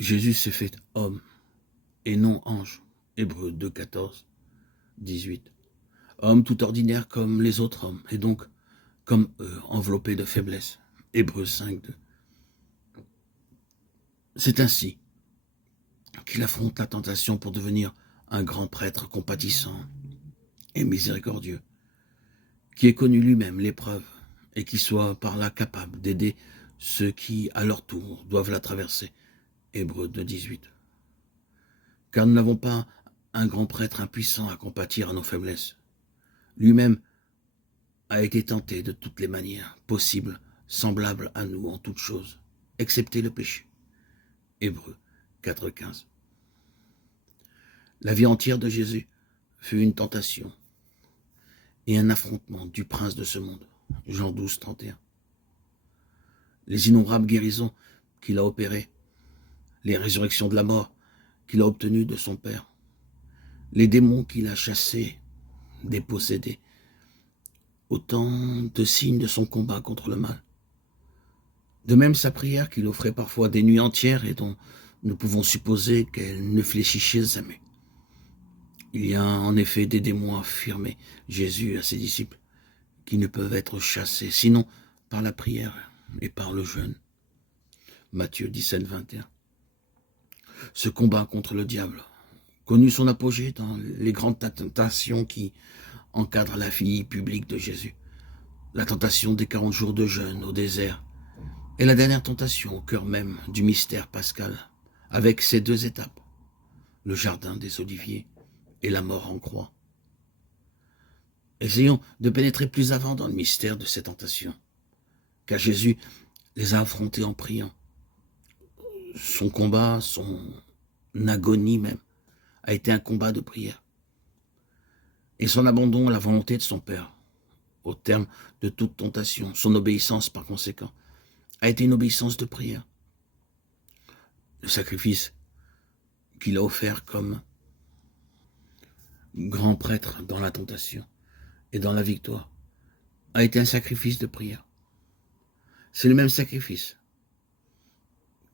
Jésus s'est fait homme et non ange. Hébreux 2, 14, 18. Homme tout ordinaire comme les autres hommes, et donc comme eux, enveloppé de faiblesse. Hébreux 5, 2. C'est ainsi qu'il affronte la tentation pour devenir un grand prêtre compatissant et miséricordieux, qui ait connu lui-même l'épreuve et qui soit par là capable d'aider ceux qui, à leur tour, doivent la traverser. Hébreux 2, 18. Car nous n'avons pas un grand prêtre impuissant à compatir à nos faiblesses. Lui-même a été tenté de toutes les manières possibles, semblables à nous en toutes choses, excepté le péché. Hébreux 4, 15. La vie entière de Jésus fut une tentation et un affrontement du prince de ce monde. Jean 12, 31. Les innombrables guérisons qu'il a opérées, les résurrections de la mort qu'il a obtenues de son Père, les démons qu'il a chassés, dépossédés, autant de signes de son combat contre le mal. De même sa prière qu'il offrait parfois des nuits entières et dont nous pouvons supposer qu'elle ne fléchissait jamais. Il y a en effet des démons affirmés, Jésus à ses disciples, qui ne peuvent être chassés, sinon par la prière et par le jeûne. Matthieu 17, 21. Ce combat contre le diable connut son apogée dans les grandes tentations qui encadrent la vie publique de Jésus. La tentation des 40 jours de jeûne au désert et la dernière tentation au cœur même du mystère pascal, avec ses deux étapes, le jardin des Oliviers et la mort en croix. Essayons de pénétrer plus avant dans le mystère de ces tentations, car Jésus les a affrontés en priant. Son combat, son agonie même, a été un combat de prière. Et son abandon à la volonté de son Père, au terme de toute tentation, son obéissance par conséquent, a été une obéissance de prière. Le sacrifice qu'il a offert comme grand prêtre dans la tentation et dans la victoire a été un sacrifice de prière. C'est le même sacrifice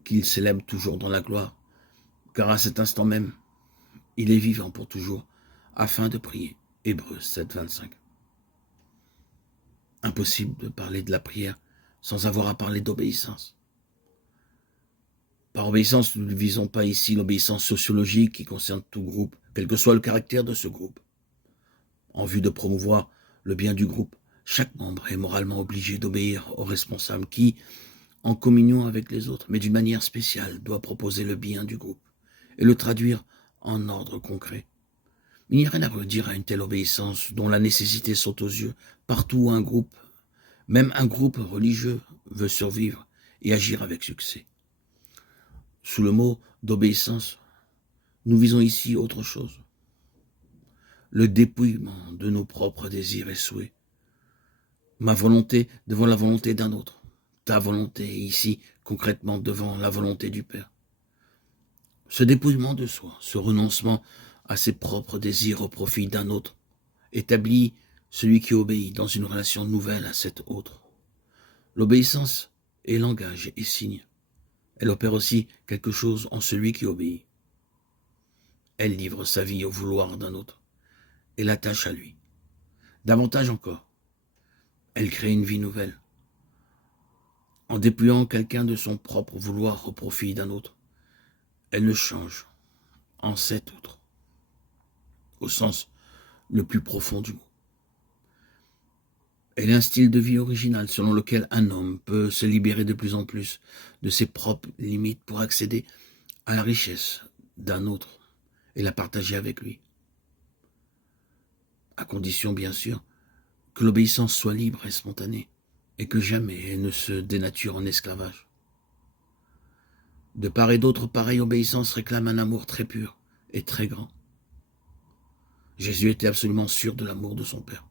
qu'il célèbre toujours dans la gloire, car à cet instant même, il est vivant pour toujours, afin de prier. Hébreux 7, 25. Impossible de parler de la prière sans avoir à parler d'obéissance. Par obéissance, nous ne visons pas ici l'obéissance sociologique qui concerne tout groupe, quel que soit le caractère de ce groupe. En vue de promouvoir le bien du groupe, chaque membre est moralement obligé d'obéir aux responsables qui, en communion avec les autres, mais d'une manière spéciale, doit proposer le bien du groupe et le traduire en ordre concret. Il n'y a rien à redire à une telle obéissance dont la nécessité saute aux yeux partout où un groupe, même un groupe religieux, veut survivre et agir avec succès. Sous le mot d'obéissance, nous visons ici autre chose. Le dépouillement de nos propres désirs et souhaits. Ma volonté devant la volonté d'un autre. Ta volonté ici, concrètement, devant la volonté du Père. Ce dépouillement de soi, ce renoncement à ses propres désirs au profit d'un autre, établit celui qui obéit dans une relation nouvelle à cet autre. L'obéissance est langage et signe. Elle opère aussi quelque chose en celui qui obéit. Elle livre sa vie au vouloir d'un autre et l'attache à lui. Davantage encore, elle crée une vie nouvelle. En dépouillant quelqu'un de son propre vouloir au profit d'un autre, elle le change en cet autre, au sens le plus profond du mot. Elle est un style de vie original selon lequel un homme peut se libérer de plus en plus de ses propres limites pour accéder à la richesse d'un autre et la partager avec lui. À condition, bien sûr, que l'obéissance soit libre et spontanée et que jamais elle ne se dénature en esclavage. De part et d'autre, pareille obéissance réclame un amour très pur et très grand. Jésus était absolument sûr de l'amour de son Père.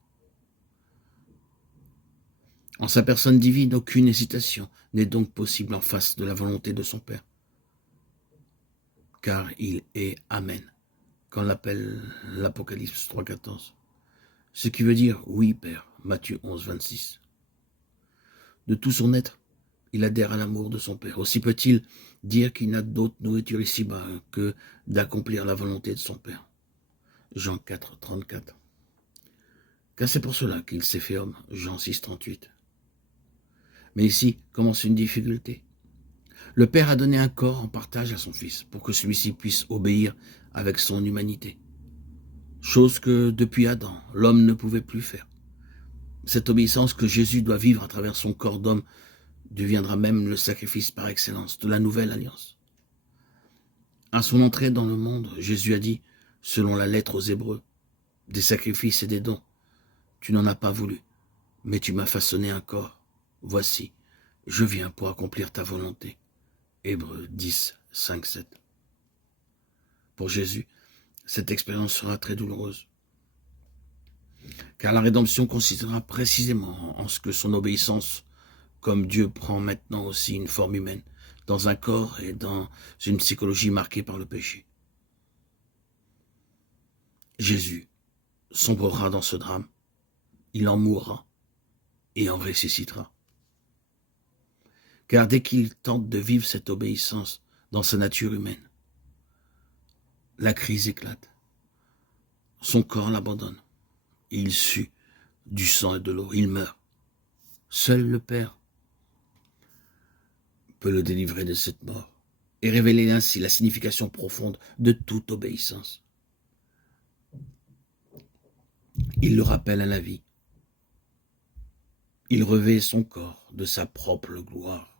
En sa personne divine, aucune hésitation n'est donc possible en face de la volonté de son Père. Car il est Amen, quand l'appelle l'Apocalypse 3,14. Ce qui veut dire « Oui, Père », Matthieu 11, 26. De tout son être, il adhère à l'amour de son Père. Aussi peut-il dire qu'il n'a d'autre nourriture ici-bas que d'accomplir la volonté de son Père. Jean 4, 34. Car c'est pour cela qu'il s'est fait homme. Jean 6, 38. Mais ici commence une difficulté. Le Père a donné un corps en partage à son Fils pour que celui-ci puisse obéir avec son humanité. Chose que depuis Adam, l'homme ne pouvait plus faire. Cette obéissance que Jésus doit vivre à travers son corps d'homme deviendra même le sacrifice par excellence de la nouvelle alliance. À son entrée dans le monde, Jésus a dit, selon la lettre aux Hébreux, des sacrifices et des dons, tu n'en as pas voulu, mais tu m'as façonné un corps. Voici, je viens pour accomplir ta volonté. Hébreux 10, 5, 7. Pour Jésus, cette expérience sera très douloureuse. Car la rédemption consistera précisément en ce que son obéissance, comme Dieu, prend maintenant aussi une forme humaine, dans un corps et dans une psychologie marquée par le péché. Jésus sombrera dans ce drame, il en mourra et en ressuscitera. Car dès qu'il tente de vivre cette obéissance dans sa nature humaine, la crise éclate. Son corps l'abandonne. Il sue du sang et de l'eau. Il meurt. Seul le Père peut le délivrer de cette mort et révéler ainsi la signification profonde de toute obéissance. Il le rappelle à la vie. Il revêt son corps de sa propre gloire.